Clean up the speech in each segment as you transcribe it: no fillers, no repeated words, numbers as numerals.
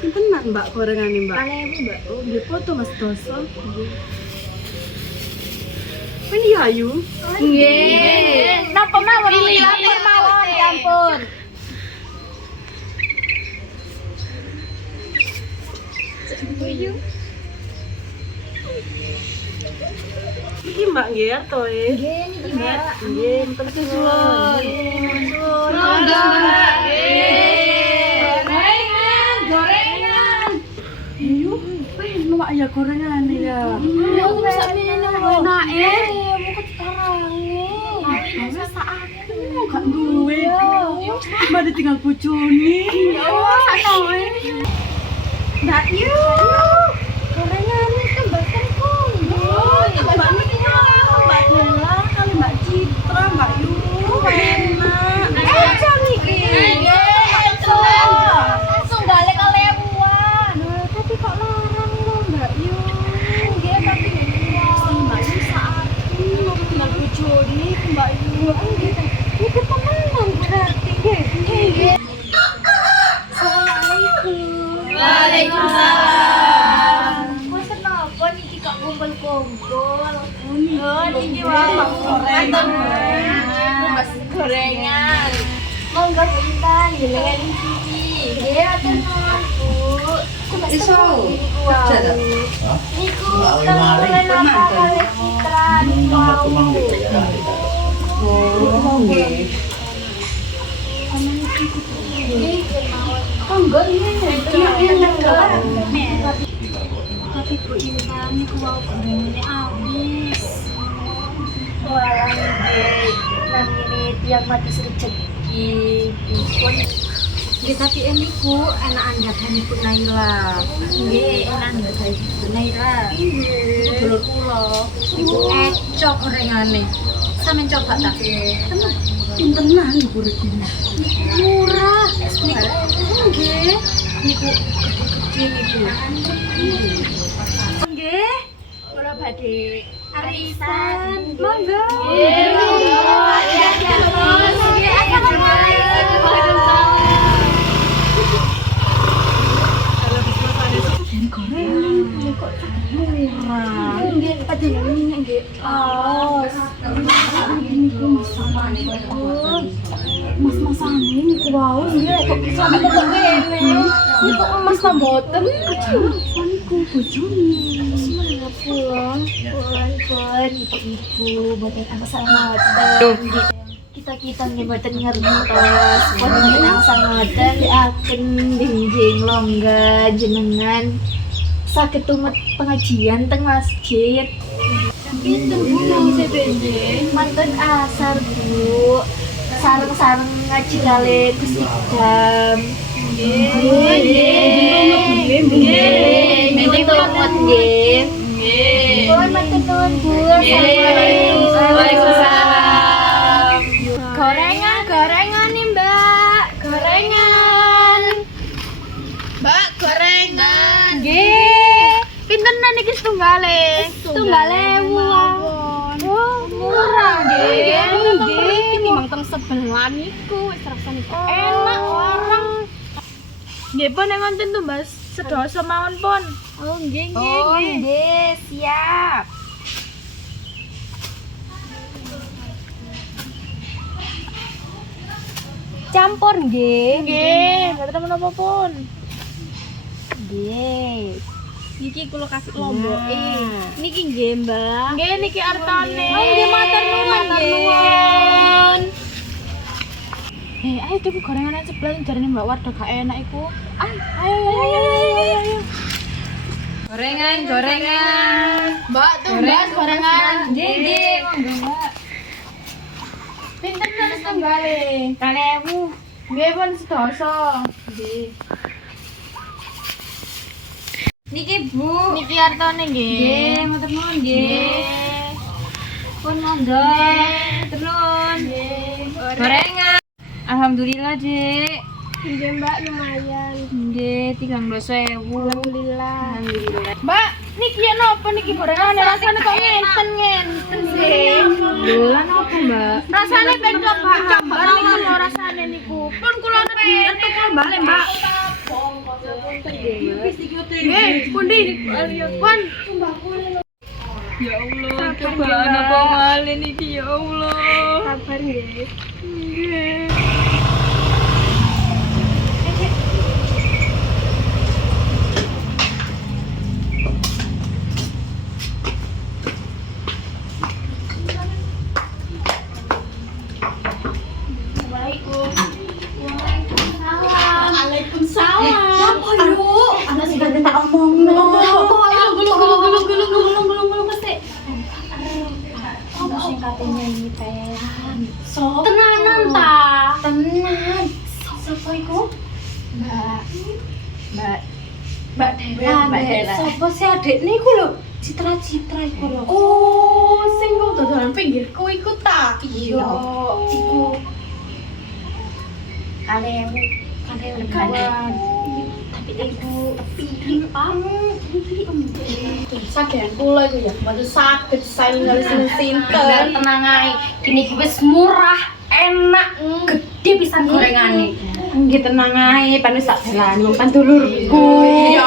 Pintenan Mbak gorengane Mbak. Kalian Mbak. Oh, nggih foto Mas Doso. Ini ayu. Nggih. Napa mawon? Lapor mawon, ya ampun. Iki Mbak nggih artoe. Nggih niki Mbak. Nggih, mboten suwun. Monggo Mbak. Gorengan. Ayo, pengen Mbak ya gorengan ya. Ya wis sakmene enak mau ketarange. Wis saatku gak duwe. Mbak ditinggal bojone. Ya sakno. Mbak yuk. Gorengan itu Mbak Terkung. Mbak niki Mbak Dela kali Mbak Citra, Mbak Yu. Enak. Aja niki. Langsung balik ke lewuan. Tapi kok larang lho Mbak Yu. Nggih, tapi nggih. Mbak Yu saatku mau tinggal bojone Mbak Yu. Nggih. Iki temenan berarti nggih. Nggih. Assalamualaikum. Waalaikumsalam. Mas kenapa niki kok kumpul-kumpul? Oh, niki wae gorengan. Mas gorengan. Monggo pinten gilengan iki. Nggih, atur nuwun, Bu. Iso. Niku temen apa kalih Citra niku. Oh, nggih. Tapi Bu Intan niku wau gorengannya habis. Walah nggih, nang ini tiang mati rezeki. Pun nggih tapi niku enak anggapan Ibu Naila. Nggih, enak anggapan Ibu Naila. Nggih. Dulur kula. Niku ecok gorengane. Sampeyan coba tak? Pintenan ibu regine. Murah. Nggih. Niku gede niku. Nggih. Kula badhe arisan. Monggo. Nggih, monggo. Ya, terus. Nggih, assalamualaikum. Jadi gorengan kok murah. Nggih, padahal minyak nggih. Oh. Niku mas-masane niku wau nggih kok sampe kok kene. Niku emas ta mboten? Niku bojone. Pulang, ibu-ibu, boten angsal ngoten. Kita nggih boten ngertos, boten angsal ngoten diaken dinjing longga jenengan saged tumet pengajian teng masjid. Pinten Bu mau sebenje? Mantun asar Bu. Sareng-sareng ngaji kali Gus Idam. Nggih, tumut nggih. Pun matur nuwun Bu. Waalaikumsalam. Gorengan nih Mbak. Gorengan. Mbak, gorengan. Nggih. Pintenan niki setunggale? Setunggale wawon. Oh, murah nggih. Nggih, timbang teng sebelah niku wis rasane enak warang. Nggih pun yang ngonten tuh Mas, sedoso mawon pun. Oh, nggih, siap. Campur nggih. Nggih, mboten menapa pun. Nggih. Niki kula kasih lomboke. Niki nggih, Mbak. Nggih niki artane. Oh, nggih matur nuwun. Ayo tuku gorengan sebelah jarane Mbak Warda gak enak iku. Ayo. Gorengan. Mbak tuh gorengan. Nggih, monggo, Mbak. Pinten terus tenggale. 1000. Nggih pun sedoso. Nggih. Niki, Bu. Niki artane nggih. Nggih, matur nuwun nggih. Pun monggo. Terus. Gorengan. Alhamdulillah, Dik. Nggih Mbak lumayan. Nggih, 13.000. Alhamdulillah. Alhamdulillah. Mbak, Niki ya napa niki gorengan rasane kok ngenten sih. Dolan apa, Mbak? Rasane ben coba hambar niku lho rasane niku. Pun kula ngerti kula balik, Mbak. Pundi? Wan. Ya Allah, cobaan apa malih niki ya Allah. Sabar nggih. Nggih. Waalaikumsalam. Aduh, anak sudah tak omongno. Gulung mesti. Apa sing katanya ini teh? Tenanan ta? Tenan. Sopo iku? Mbak Dela. Sopo sih adik niku lho? Citra iku lho. Oh, sing kok dodolan pinggirku iku ta? Iya, iku kalemu kawan. Tapi iku Sakian kula iku ya, mboten saged saingan sinten. tenang ae. Kini iki wis murah, enak, gede pisan gorengane. Nggih tenang ae, pan wis tak dalani wong pandulurku. Iya,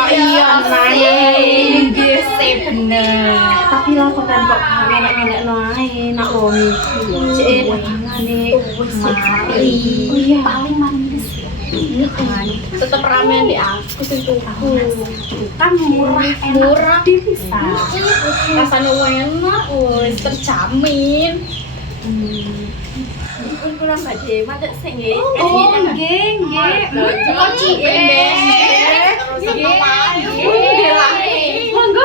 nggih sih bener. Tapi lah kok kok enak-enakno ae, nak wong iki. Cek dagingane mari. Oh iya, paling manis. Tetep ramen di aku sing tuku. Kan murah, Murah. bisa. Rasane enak, wis terjamin. Pun kula badhe matek sing nggih. Oh, nggih. Kok cilik Monggo.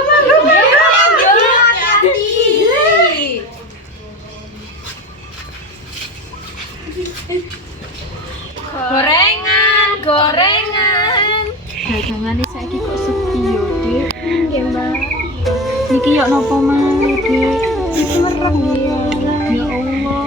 Gorengan. Dagangane saiki kok sepi yo, Dik. Nggih, Mbak. Niki yo napa maneh, Dik? Iki merem ya. Ya Allah.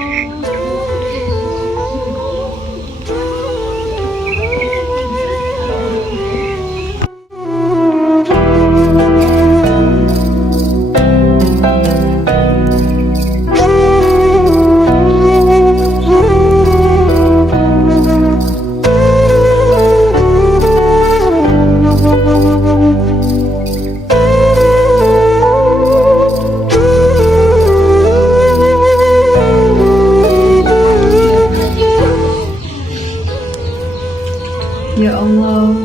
Ya Allah,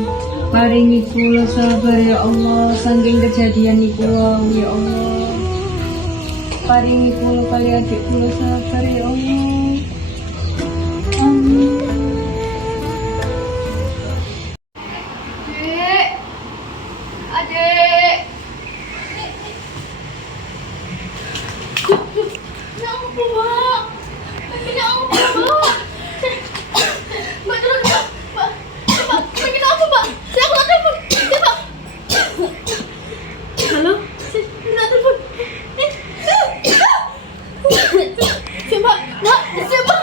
paringi kula sabar ya Allah, saking kejadian niku wau ya Allah. Paringi kula kali adik kula sabar ya Allah. Amin. Adek. Ya ampun, Mbak. Ya ampun, Mbak. Mbak, turun, Mbak. Mbak, penyakit apa, Mbak? Saya aku telepon. Ya, Mbak. Halo? Saya telepon. Siapa? Mbak, siapa?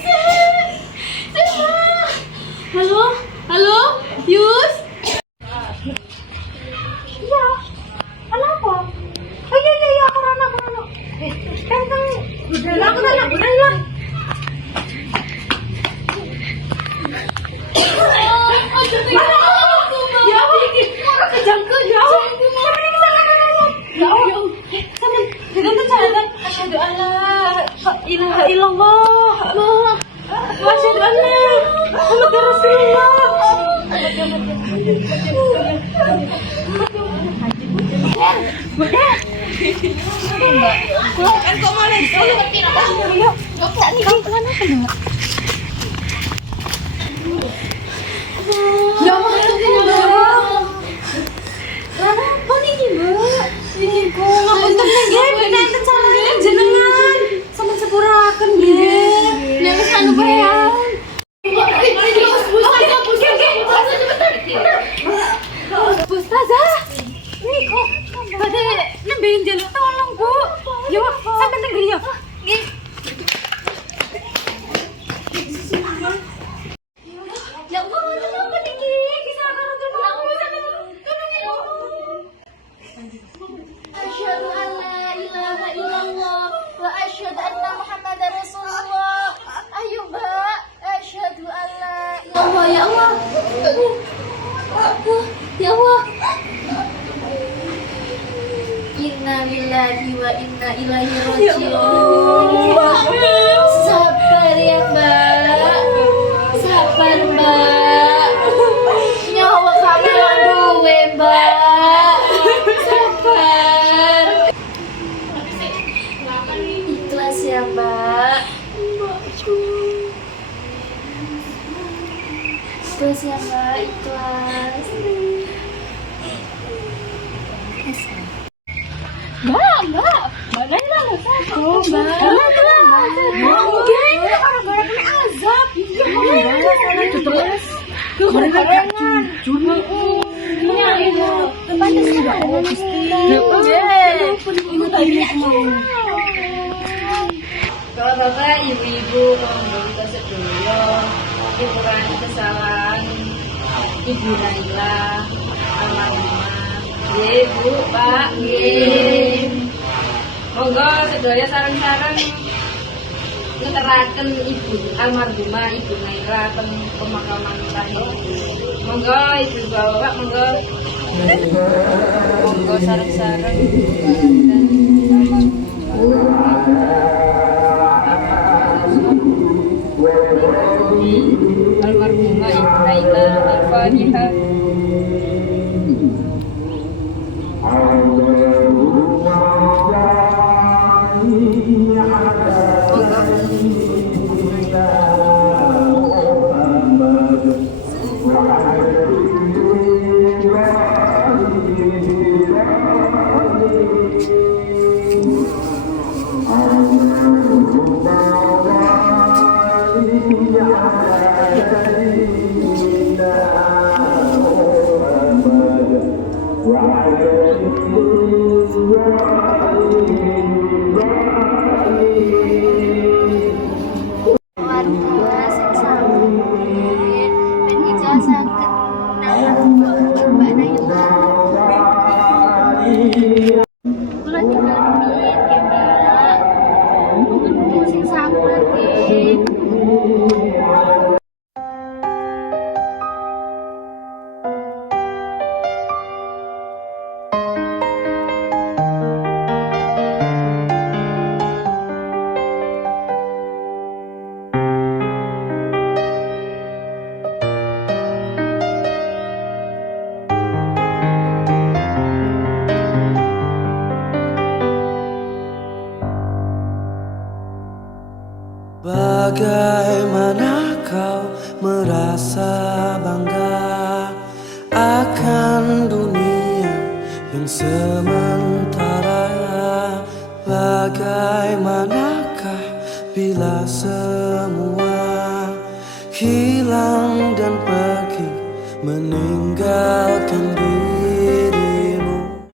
Siapa? Halo? Halo? Yus? Iya. Kenapa? Oh iya, aku Rana. Tentang aku Nana. Ya, orang kejangkau jauh. Asyhadu an la ilaha illallah. Wa asyhadu anna Muhammadar Rasulullah. Kan kok malah disuruh ngerti apa? Yuk. Kamu kemana apa, Mbak? Ya Allah, Rana, apa nih, Mbak? Ini kok ngapunten nggih, pinten carane jenengan sampeyan sepuraken nggih. Nek wis anu baean. Ustazah, ini kok pada nembein jalur tolong, Bu. Yo, sampeyan teng griya. Nggih. Ya Allah, kenapa niki? Ya Allah. Innalillahi wa inna ilaihi raji'un. Sabar ya Mbak. Sabar Mbak. Nyawa kami lang duwe Mbak. Sabar. Ikhlas ya Mbak. Ikhlas ya Mbak. Ikhlas. Mbak, mana yang aku, Mbak? Mungkin orang-orang kena azab. Terus, gorengan. Iya, itu. Tempatnya Kalau bapak, ibu-ibu, kalau kita sedoyo, dikurangi kesalahan Ibu Naila, almarhumah. Ye, Bu, Pak, ye. Monggo sedaya sareng-sareng ngeteraken Ibu almarhumah Ibu Naila teng pemakaman terakhir. Monggo Ibu Bapak, monggo. Monggo sareng-sareng almarhumah Ibu Naila. Al-Fatihah. Warga sing sami ben ijazaken Mbak Naila. Kula juga pamit ya Mbak. Mungkin sing sabar nggih. Bagaimana kau merasa bangga akan dunia yang sementara? Bagaimanakah bila semua hilang dan pergi meninggal?